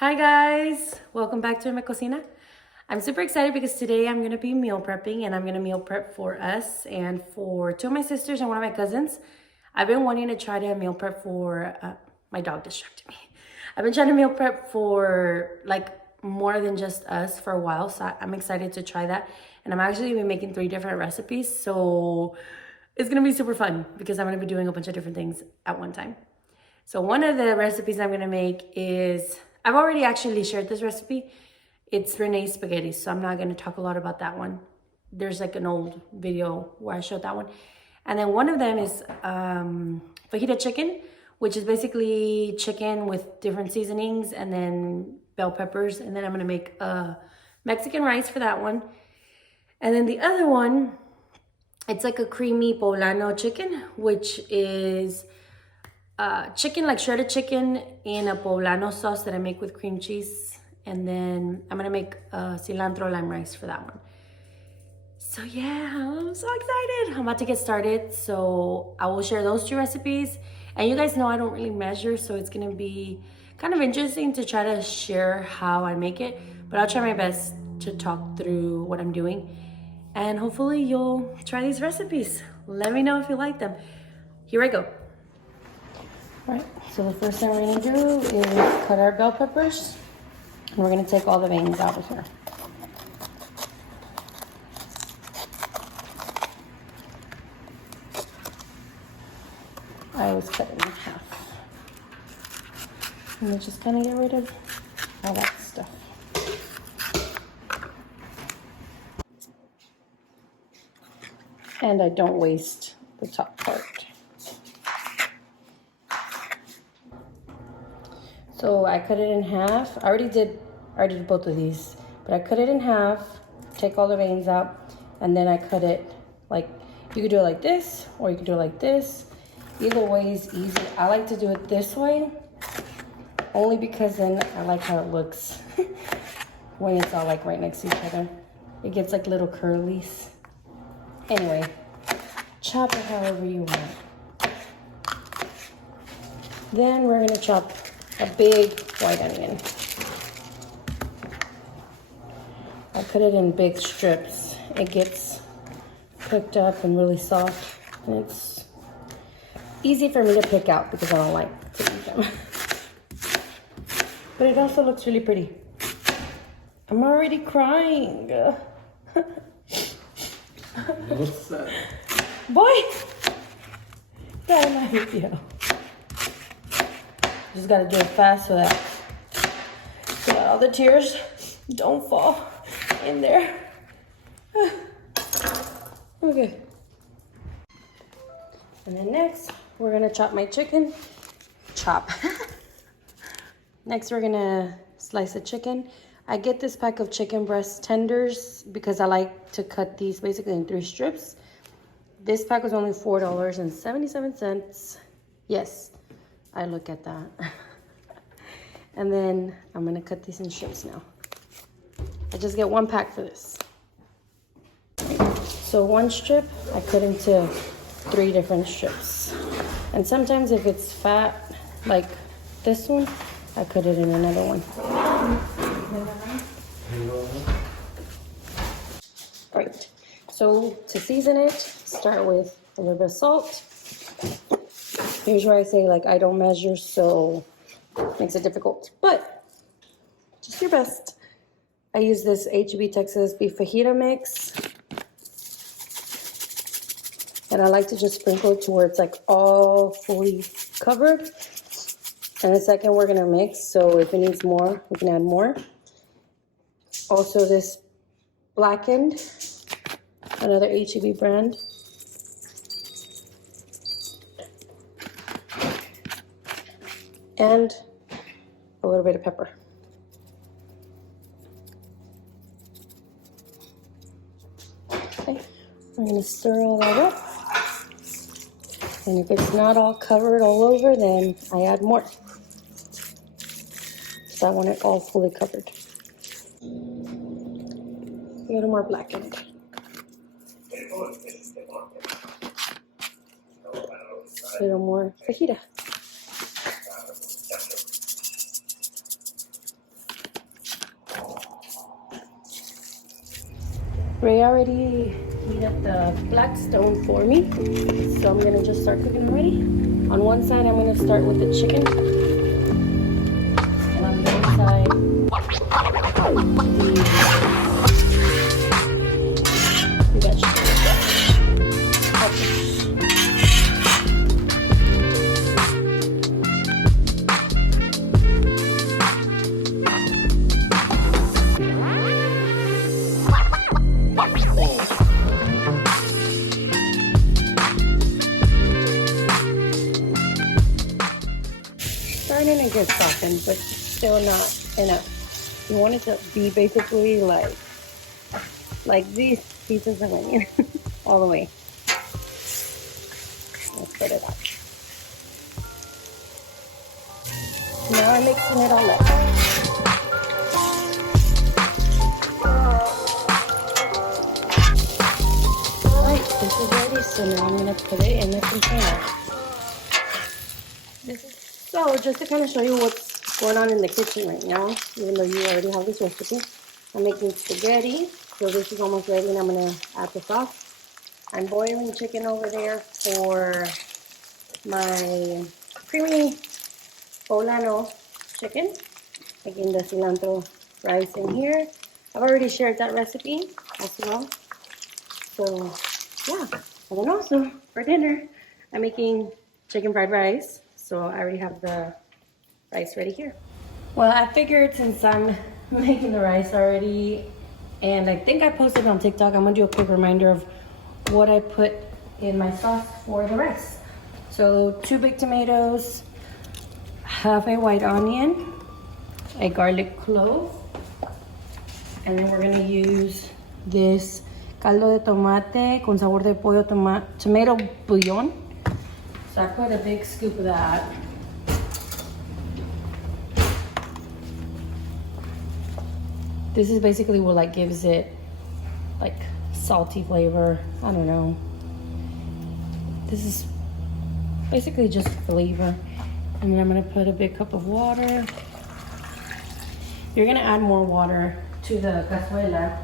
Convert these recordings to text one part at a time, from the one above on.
Hi guys, welcome back to my cocina. I'm super excited because today I'm gonna be meal prepping and I'm gonna meal prep for us and for two of my sisters and one of my cousins. I've been wanting to try to meal prep for, my dog distracted me. I've been trying to meal prep for like more than just us for a while, so I'm excited to try that. And I'm actually gonna be making 3 different recipes, so it's gonna be super fun because I'm gonna be doing a bunch of different things at one time. So one of the recipes I'm gonna make is, I've already actually shared this recipe. It's Renee's spaghetti, so I'm not gonna talk a lot about that one. There's like an old video where I showed that one. And then one of them is fajita chicken, which is basically chicken with different seasonings and then bell peppers. And then I'm gonna make Mexican rice for that one. And then the other one, it's like a creamy poblano chicken, which is chicken, like shredded chicken in a poblano sauce that I make with cream cheese. And then I'm gonna make cilantro lime rice for that one. So yeah, I'm so excited. I'm about to get started. So I will share those two recipes. And you guys know I don't really measure, so it's gonna be kind of interesting to try to share how I make it. But I'll try my best to talk through what I'm doing. And hopefully you'll try these recipes. Let me know if you like them. Here I go. Right, so the first thing we're gonna do is cut our bell peppers. And we're gonna take all the veins out of here. I always cut it in half. And then just kind of get rid of all that stuff. And I don't waste the top part. So I cut it in half. I already did both of these, but I cut it in half, take all the veins out, and then I cut it like, you could do it like this, or you could do it like this. Either way is easy. I like to do it this way, only because then I like how it looks when it's all like right next to each other. It gets like little curlies. Anyway, chop it however you want. Then we're gonna chop a big white onion. I cut it in big strips. It gets cooked up and really soft, and it's easy for me to pick out because I don't like to eat them. But it also looks really pretty. I'm already crying. What's that? Boy! That in my video. Just gotta do it fast so that all the tears don't fall in there. Okay. And then next, we're gonna chop my chicken. Chop. Next, we're gonna slice the chicken. I get this pack of chicken breast tenders because I like to cut these basically in 3 strips. This pack was only $4.77. Yes, I look at that. And then I'm gonna cut these in strips now. I just get 1 pack for this. So 1 strip, I cut into 3 different strips. And sometimes if it's fat, like this one, I cut it in another one. Great. So to season it, start with a little bit of salt. Here's where I say like I don't measure, so it makes it difficult, but just your best. I use this HEB Texas beef fajita mix. And I like to just sprinkle it to where it's like all fully covered. And the second we're gonna mix, so if it needs more, we can add more. Also this Blackened, another HEB brand. And a little bit of pepper. Okay, we're gonna stir all that up. And if it's not all covered all over, then I add more. So I want it all fully covered. A little more Blackened. A little more fajita. Ray already heated up the black stone for me, so I'm gonna just start cooking already. On one side, I'm gonna start with the chicken, and on the other side, the vegetables. Starting to get softened, but still not enough. You want it to be basically like these pieces of onion all the way. Let's put it up. Now I'm mixing it all up. Alright, this is ready, so now I'm gonna put it in the container. So just to kind of show you what's going on in the kitchen right now, even though you already have this recipe, I'm making spaghetti. So this is almost ready, and I'm gonna add the sauce. I'm boiling chicken over there for my creamy poblano chicken. Making the cilantro rice in here. I've already shared that recipe as well. So yeah, I don't know. So for dinner, I'm making chicken fried rice. So I already have the rice ready here. Well, I figured since I'm making the rice already, and I think I posted on TikTok, I'm gonna do a quick reminder of what I put in my sauce for the rice. So 2 big tomatoes, half a white onion, a garlic clove, and then we're gonna use this caldo de tomate con sabor de pollo tomato bouillon. So I put a big scoop of that. This is basically what like gives it like salty flavor. I don't know. This is basically just flavor. And then I'm gonna put a big cup of water. You're gonna add more water to the cazuela.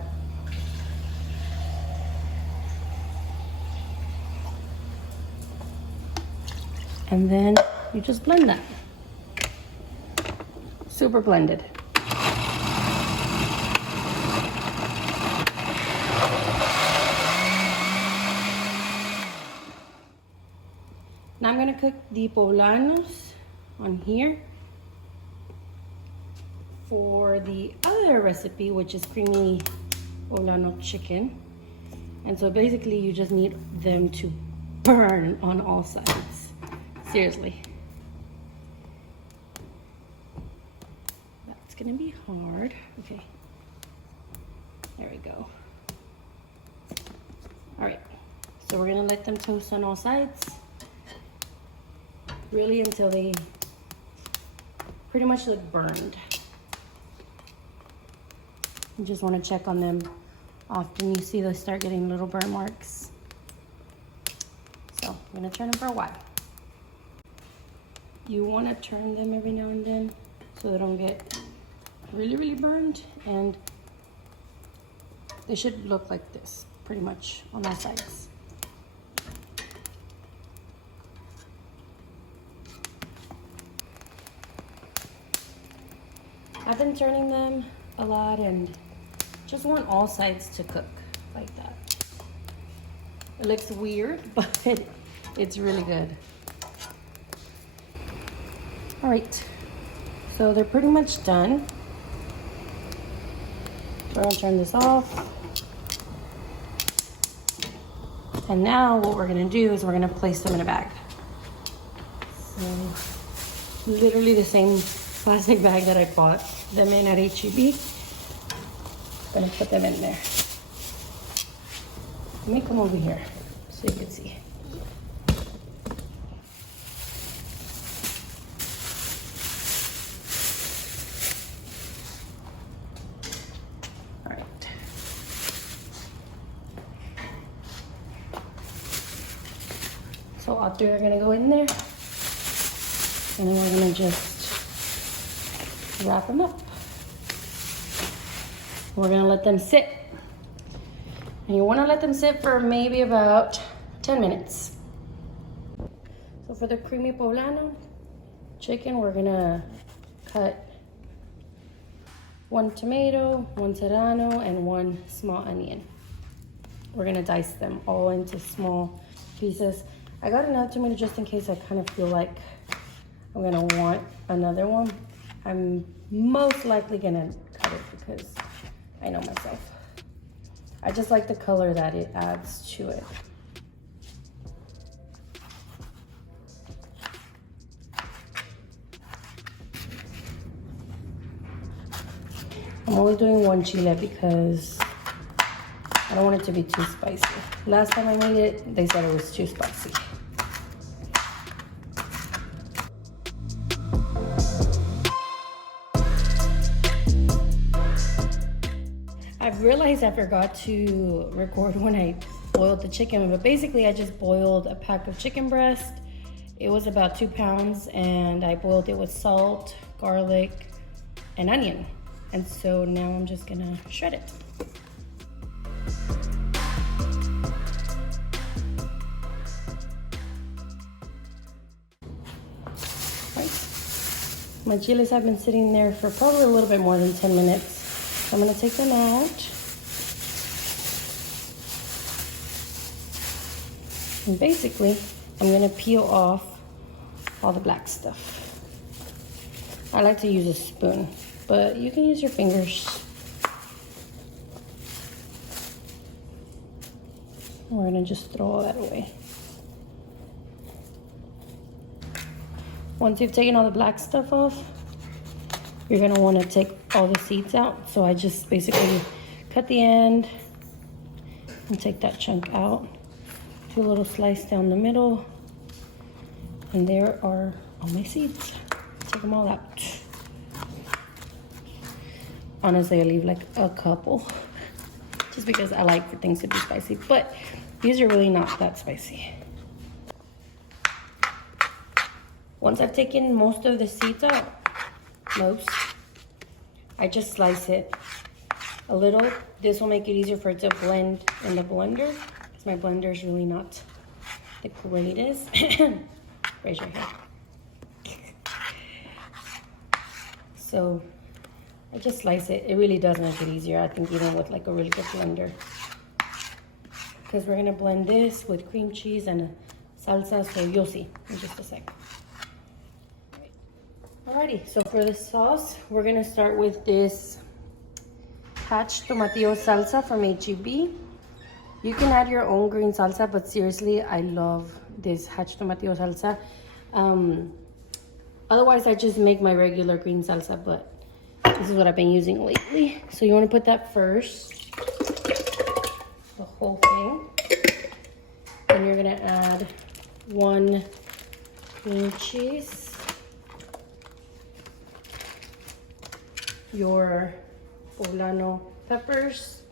And then you just blend that. Super blended. Now I'm gonna cook the poblanos on here for the other recipe, which is creamy poblano chicken. And so basically you just need them to burn on all sides. Seriously. That's gonna be hard. Okay. There we go. All right. So we're gonna let them toast on all sides. Really until they pretty much look burned. You just want to check on them often. You see they start getting little burn marks. So I'm gonna turn them for a while. You want to turn them every now and then so they don't get really burned, and they should look like this pretty much on all sides. I've been turning them a lot and just want all sides to cook like that. It looks weird, but it's really good. All right, so they're pretty much done. We're gonna turn this off. And now what we're gonna do is we're gonna place them in a bag. So literally the same plastic bag that I bought them in at H-E-B. I'm gonna put them in there. Let me come over here so you can see. All right. So all three are gonna go in there, and then we're gonna just wrap them up. We're gonna let them sit And you want to let them sit for maybe about 10 minutes. So for the creamy poblano chicken, we're gonna cut 1 tomato, 1 serrano, and 1 small onion. We're gonna dice them all into small pieces. I got enough tomato just in case I kind of feel like I'm gonna want another one. I'm most likely gonna cut it because I know myself. I just like the color that it adds to it. I'm only doing 1 chile because I don't want it to be too spicy. Last time I made it, they said it was too spicy. I've realized I forgot to record when I boiled the chicken, but basically I just boiled a pack of chicken breast. It was about 2 pounds, and I boiled it with salt, garlic, and onion. And so now I'm just gonna shred it. Right. My chiles have been sitting there for probably a little bit more than 10 minutes. So I'm gonna take them out. And basically, I'm gonna peel off all the black stuff. I like to use a spoon, but you can use your fingers. We're gonna just throw all that away. Once you've taken all the black stuff off, you're gonna wanna take all the seeds out. So I just basically cut the end and take that chunk out. Do a little slice down the middle. And there are all my seeds. Take them all out. Honestly, I leave like a couple just because I like for things to be spicy, but these are really not that spicy. Once I've taken most of the seeds out, I just slice it a little. This will make it easier for it to blend in the blender because my blender is really not the greatest. Raise your hand. So I just slice it. It really does make it easier, I think, even with like a really good blender. Because we're gonna blend this with cream cheese and a salsa, so you'll see in just a sec. Alrighty, so for the sauce, we're gonna start with this hatch tomatillo salsa from H-E-B. You can add your own green salsa, but seriously, I love this hatch tomatillo salsa. Otherwise, I just make my regular green salsa, but this is what I've been using lately. So you want to put that first, the whole thing. And you're gonna add 1 cream cheese, your poblano peppers,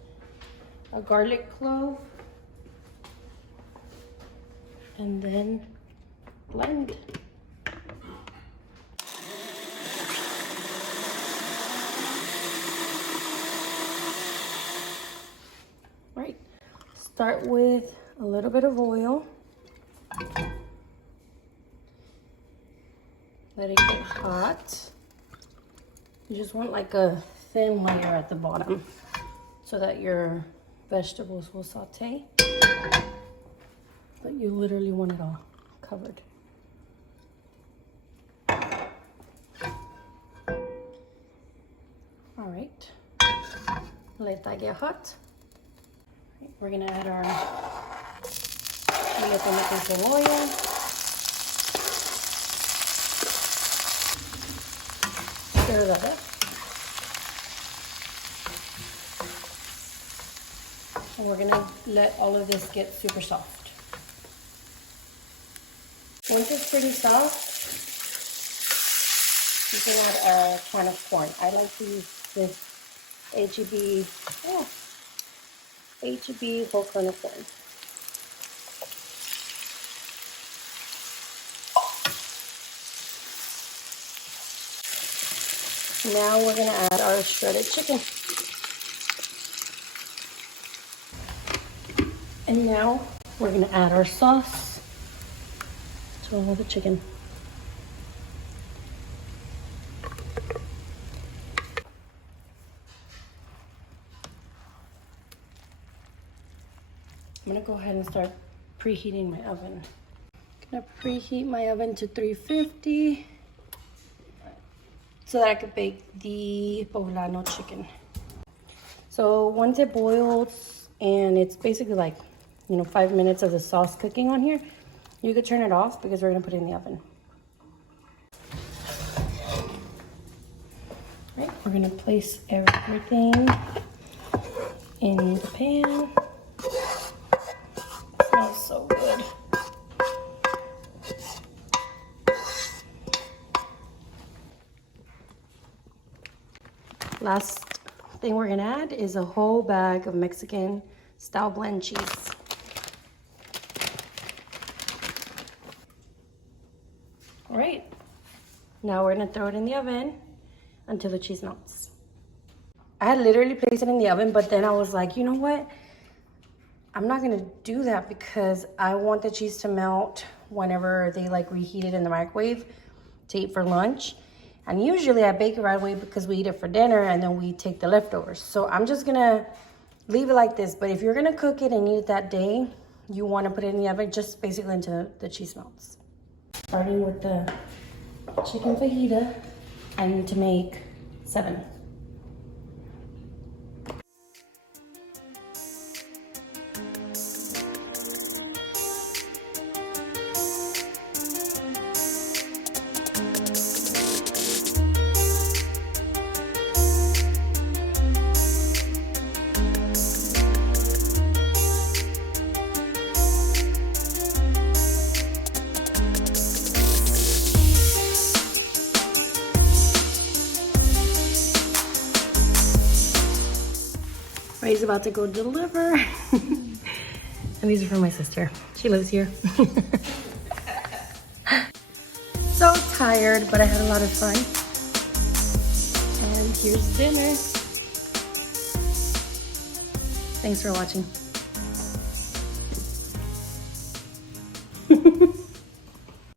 a garlic clove, and then blend. Right, start with a little bit of oil. Let it get hot. You just want like a thin layer at the bottom so that your vegetables will saute. But you literally want it all covered. All right, let that get hot. We're gonna add our chile tomate cebolla. Stir that up. And we're gonna let all of this get super soft. Once it's pretty soft, you can add a can of corn. I like to use this H-E-B, H-E-B whole kernel of corn. Now we're gonna add our shredded chicken. And now we're gonna add our sauce to all the chicken. I'm gonna go ahead and start preheating my oven. I'm gonna preheat my oven to 350 so that I could bake the poblano chicken. So once it boils and it's basically like, 5 minutes of the sauce cooking on here, you could turn it off because we're gonna put it in the oven. Right, we're gonna place everything in the pan. It smells so good. Last thing we're gonna add is a whole bag of Mexican style blend cheese. All right, now we're gonna throw it in the oven until the cheese melts. I had literally placed it in the oven, but then I was like, you know what? I'm not gonna do that because I want the cheese to melt whenever they like reheat it in the microwave to eat for lunch. And usually I bake it right away because we eat it for dinner and then we take the leftovers. So I'm just gonna leave it like this. But if you're gonna cook it and eat it that day, you wanna put it in the oven just basically until the cheese melts. Starting with the chicken fajita, I need to make 7. Ray's about to go deliver. And these are for my sister. She lives here. So tired, but I had a lot of fun. And here's dinner. Thanks for watching.